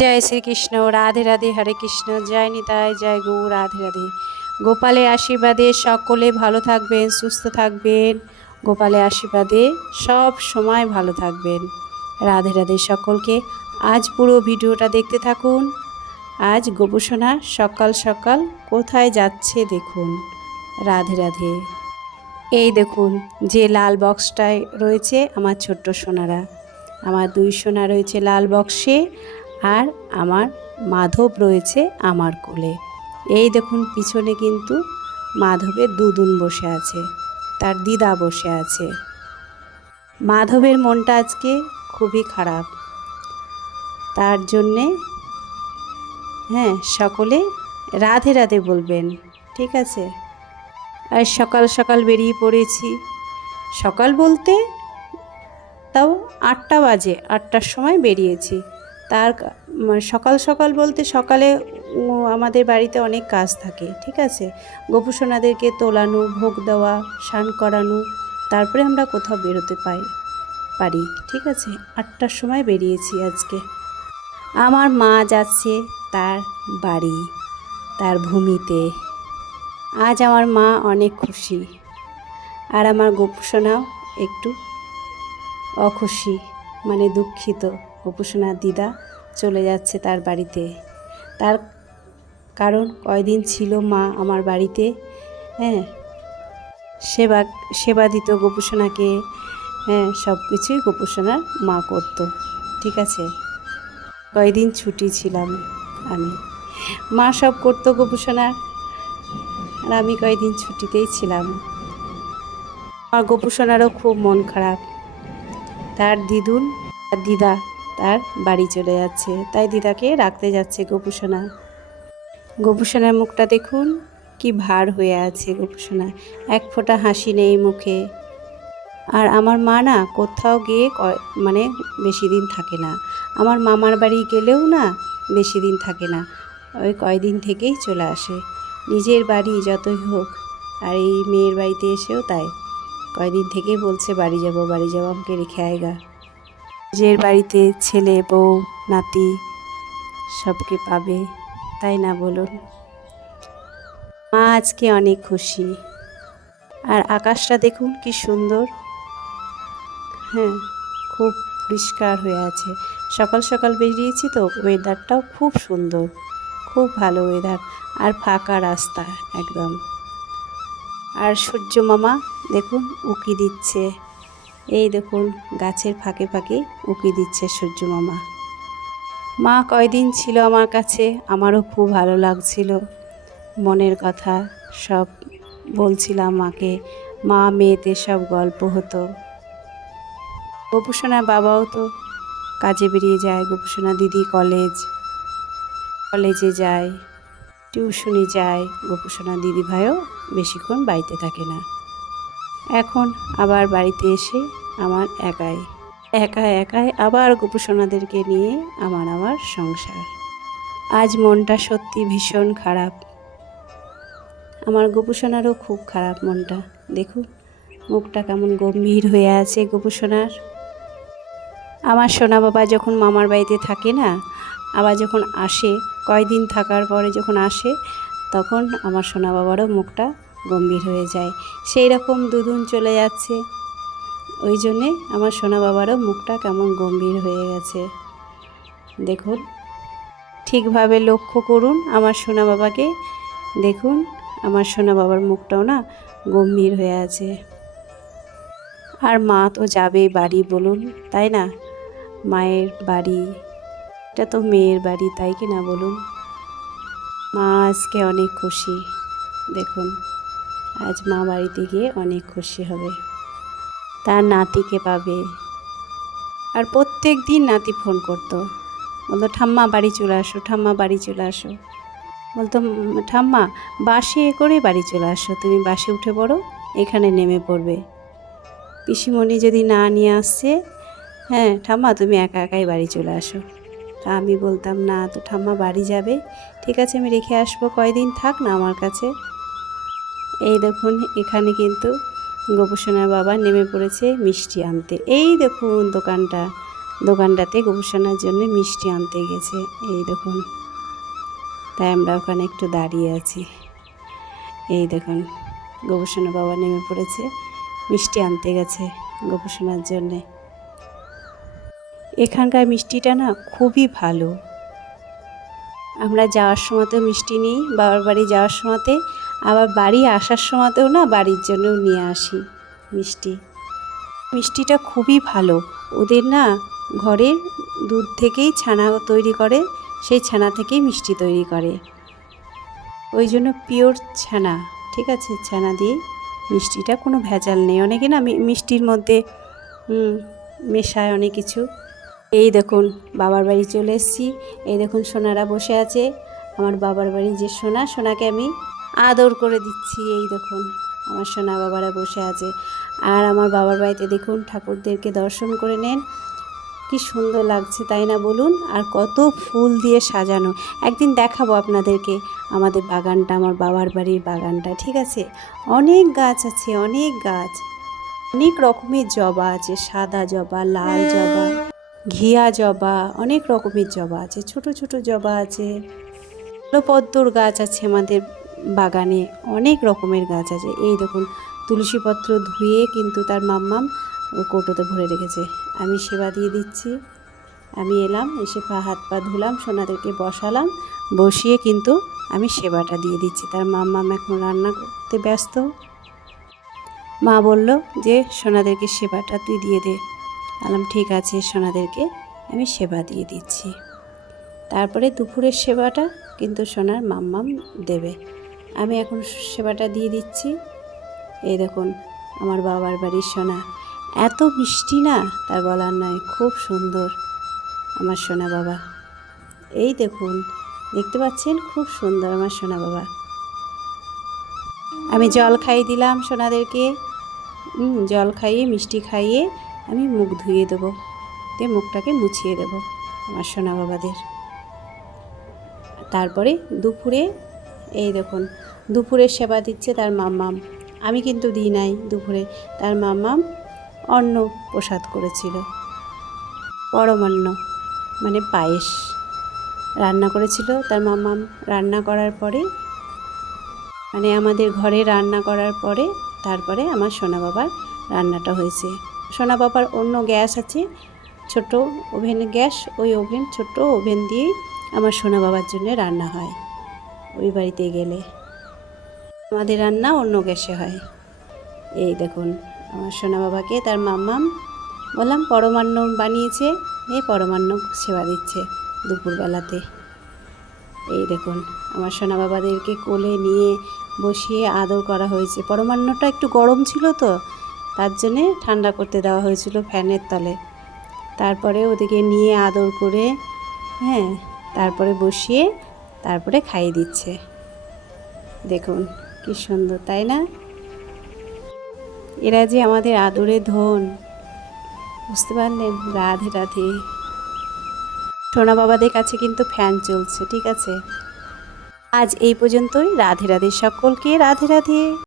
জয় শ্রীকৃষ্ণ, রাধে রাধে, হরে কৃষ্ণ, জয় নিতাই, জয় গৌ, রাধে রাধে। গোপালের আশীর্বাদে সকলে ভালো থাকবেন, সুস্থ থাকবেন। গোপালের আশীর্বাদে সব সময় ভালো থাকবেন। রাধে রাধে সকলকে। আজ পুরো ভিডিওটা দেখতে থাকুন। আজ গোপুসোনা সকাল সকাল কোথায় যাচ্ছে দেখুন। রাধে রাধে। এই দেখুন যে লাল বক্সটায় রয়েছে আমার ছোট্ট সোনারা। আমার দুই সোনা রয়েছে লাল বক্সে, আর আমার মাধব রয়েছে আমার কোলে। এই দেখুন পিছনে কিন্তু মাধবের দুদুন বসে আছে, তার দিদা বসে আছে। মাধবের মনটা আজকে খুবই খারাপ, তার জন্যে সকলে রাধে রাধে বলবেন, ঠিক আছে? আর সকাল সকাল বেরিয়ে পড়েছি। সকাল বলতে তাও 8টা বাজে, 8টার সময় বেরিয়েছি। তার সকাল সকাল বলতে সকালে আমাদের বাড়িতে অনেক কাজ থাকে, ঠিক আছে? গোপুসোনাদেরকে তোলানো, ভোগ দেওয়া, স্নান করানো, তারপরে আমরা কোথাও বেরোতে পারি, ঠিক আছে? 8টার সময় বেরিয়েছি আজকে। আমার মা যাচ্ছে তার বাড়ি, তার ভূমিতে। আজ আমার মা অনেক খুশি, আর আমার গোপুসোনাও একটু অখুশি, মানে দুঃখিত। গোপুসোনার দিদা চলে যাচ্ছে তার বাড়িতে। তার কারণ কয়দিন ছিল মা আমার বাড়িতে, সেবা দিত গোপুসোনাকে, সব কিছুই গোপুসোনার মা করত, ঠিক আছে? কয়দিন ছুটি ছিলাম আমি, মা সব করতো গোপুসোনার, আর আমি কয়দিন ছুটিতেই ছিলাম। আমার গোপুসোনারও খুব মন খারাপ। তার দিদা তার বাড়ি চলে যাচ্ছে, তাই দিদাকে রাখতে যাচ্ছে গোপুসোনা। গোপুসোনার মুখটা দেখুন কি ভার হয়ে আছে। গোপুসোনা এক ফোঁটা হাসি নেই মুখে। আর আমার মা না কোথাও গিয়ে মানে বেশি দিন থাকে না। আমার মামার বাড়ি গেলেও না বেশি দিন থাকে না, ওই কয়দিন থেকেই চলে আসে। নিজের বাড়ি যতই হোক, আর এই মেয়ের বাড়িতে এসেও তাই, কয়দিন থেকেই বলছে বাড়ি যাব, আমাকে রেখে আয়গা। নিজের বাড়িতে ছেলে বউ নাতি সবকে পাবে, তাই না বলুন? মা আজকে অনেক খুশি। আর আকাশটা দেখুন কি সুন্দর, খুব পরিষ্কার হয়ে আছে। সকাল সকাল বেরিয়েছি তো, ওয়েদারটাও খুব সুন্দর, খুব ভালো ওয়েদার, আর ফাঁকা রাস্তা একদম। আর সূর্য মামা দেখুন উঁকি দিচ্ছে, এই দেখুন গাছের ফাঁকে ফাঁকে উঁকি দিচ্ছে সূর্য মামা। মা কয়দিন ছিল আমার কাছে, আমারও খুব ভালো লাগছিল। মনের কথা সব বলছিলাম মাকে, মা মেয়েতে সব গল্প হতো। গোপুসোনার বাবাও তো কাজে বেরিয়ে যায়, গোপুসোনা দিদি কলেজে যায়, টিউশনি যায়। গোপুসোনা দিদি ভাইও বেশিক্ষণ বাড়িতে থাকে না। এখন আবার বাড়িতে এসে আমার একাই আবার গোপুসোনাদেরকে নিয়ে আমার সংসার। আজ মনটা সত্যি ভীষণ খারাপ। আমার গোপুসোনারও খুব খারাপ মনটা। দেখুন মুখটা কেমন গম্ভীর হয়ে আছে গোপুসোনার। আমার সোনা বাবা যখন মামার বাড়িতে থাকে না, আবার যখন আসে, কয়দিন থাকার পরে যখন আসে, তখন আমার সোনা বাবারও মুখটা গম্ভীর হয়ে যায়। সেই রকম দুদিন চলে যাচ্ছে, ওই জন্যে আমার সোনা বাবারও মুখটা কেমন গম্ভীর হয়ে গেছে। দেখুন ঠিকভাবে লক্ষ্য করুন আমার সোনা বাবাকে, দেখুন আমার সোনা বাবার মুখটাও না গম্ভীর হয়ে আছে। আর মা তো যাবেই বাড়ি, বলুন, তাই না? মায়ের বাড়ি, এটা তো মেয়ের বাড়ি, তাই কি না বলুন? মা আজকে অনেক খুশি। দেখুন আজ মা বাড়িতে গিয়ে অনেক খুশি হবে, তার নাতিকে পাবে। আর প্রত্যেক দিন নাতি ফোন করতো, বলতো ঠাম্মা বাড়ি চলে আসো, ঠাম্মা বাড়ি চলে আসো। বলতো ঠাম্মা বাসে করে বাড়ি চলে আসো, তুমি বাসে উঠে পড়ো, এখানে নেমে পড়বে। পিসিমণি যদি না নিয়ে আসছে, ঠাম্মা তুমি একাই বাড়ি চলে আসো। আমি বলতাম না তো ঠাম্মা বাড়ি যাবে, ঠিক আছে আমি রেখে আসবো, কয়দিন থাক না আমার কাছে। এই দেখুন এখানে কিন্তু গোপুসোনার বাবা নেমে পড়েছে মিষ্টি আনতে। এই দেখুন দোকানটা, দোকানটাতে গোপুসোনার জন্য মিষ্টি আনতে গেছে। এই দেখুন, তাই আমরা ওখানে একটু দাঁড়িয়ে আছি। এই দেখুন, গোপুসোনা বাবা নেমে পড়েছে, মিষ্টি আনতে গেছে গোপুসোনার জন্যে। এখানকার মিষ্টিটা না খুবই ভালো। আমরা যাওয়ার সময়তেও মিষ্টি নিই, বাবার বাড়ি যাওয়ার সময়তে, আবার বাড়ি আসার সময়তেও না বাড়ির জন্যও নিয়ে আসি মিষ্টি। মিষ্টিটা খুবই ভালো। ওদের না ঘরের দুধ থেকেই ছানা তৈরি করে, সেই ছানা থেকেই মিষ্টি তৈরি করে, ওই জন্য পিওর ছানা। ঠিক আছে, ছানা দিয়ে মিষ্টিটা, কোনো ভেজাল নেই। অনেকে না মিষ্টির মধ্যে মেশায় অনেক কিছু। এই দেখুন, বাবার বাড়ি চলে এসেছি। এই দেখুন, সোনারা বসে আছে। আমার বাবার বাড়ি যে সোনাকে আমি আদর করে দিচ্ছি। এই দেখুন, আমার সোনা বাবারা বসে আছে। আর আমার বাবার বাড়িতে দেখুন, ঠাকুরদেরকে দর্শন করে নেন, কি সুন্দর লাগছে তাই না বলুন? আর কত ফুল দিয়ে সাজানো। একদিন দেখাবো আপনাদেরকে আমাদের বাগানটা, আমার বাবার বাড়ির বাগানটা। ঠিক আছে, অনেক গাছ আছে, অনেক গাছ, অনেক রকমের জবা আছে, সাদা জবা, লাল জবা, ঘিয়া জবা, অনেক রকমের জবা আছে, ছোট ছোট জবা আছে, পদ্মর গাছ আছে আমাদের বাগানে, অনেক রকমের গাছ আছে। এই দেখুন, তুলসী পত্র ধুয়ে কিন্তু তার মাম্মাম কৌটোতে ভরে রেখেছে। আমি সেবা দিয়ে দিচ্ছি। আমি এলাম, এসে হাত পা ধুলাম, সোনাদেরকে বসালাম, বসিয়ে কিন্তু আমি সেবাটা দিয়ে দিচ্ছি। তার মাম্মাম এখন রান্না করতে ব্যস্ত। মা বলল যে সোনাদেরকে সেবাটা তুই দিয়ে দে। বললাম ঠিক আছে, সোনাদেরকে আমি সেবা দিয়ে দিচ্ছি। তারপরে দুপুরের সেবাটা কিন্তু সোনার মাম্মাম দেবে। আমি এখন সেবাটা দিয়ে দিচ্ছি। এই দেখুন, আমার বাবার বাড়ির সোনা, এত মিষ্টি না তার বলার নয়, খুব সুন্দর আমার সোনা বাবা। এই দেখুন, দেখতে পাচ্ছেন, খুব সুন্দর আমার সোনা বাবা। আমি জল খাইয়ে দিলাম সোনাদেরকে, জল খাইয়ে মিষ্টি খাইয়ে আমি মুখ ধুয়ে দেবো, দিয়ে মুখটাকে মুছিয়ে দেবো আমার সোনা বাবাদের। তারপরে দুপুরে, এই দেখুন, দুপুরের সেবা দিচ্ছে তার মাম্মাম। আমি কিন্তু দিই নাই দুপুরে, তার মাম্মাম অন্ন প্রসাদ করেছিল, পরমান্ন মানে পায়েস রান্না করেছিল তার মাম্মাম। রান্না করার পরে, মানে আমাদের ঘরে রান্না করার পরে তারপরে আমার সোনা বাবার রান্নাটা হয়েছে। সোনা বাবার অন্য গ্যাস আছে, ছোট ওভেনে গ্যাস, ওই ওভেন, ছোট ওভেন দিয়েই আমার সোনা বাবার জন্য রান্না হয়। ওই বাড়িতে গেলে আমাদের রান্না অন্য গ্যাসে হয়। এই দেখুন, আমার সোনা বাবাকে তার মাম্মাম বললাম পরমান্ন বানিয়েছে, এই পরমান্ন সেবা দিচ্ছে দুপুরবেলাতে। এই দেখুন, আমার সোনা বাবাদেরকে কোলে নিয়ে বসিয়ে আদর করা হয়েছে। পরমান্নটা একটু গরম ছিল তো, তার জন্যে ঠান্ডা করতে দেওয়া হয়েছিল ফ্যানের তলে। তারপরে ওদিকে নিয়ে আদর করে, হ্যাঁ, তারপরে বসিয়ে তারপরে খাইয়ে দিচ্ছে। দেখুন কি সুন্দর তাই না? এরা যে আমাদের আদরের ধন, বুঝতে পারলেন? রাধে রাধে। সোনা বাবাদের কাছে কিন্তু ফ্যান চলছে। ঠিক আছে, আজ এই পর্যন্তই। রাধে রাধে সকলকে, রাধে রাধে।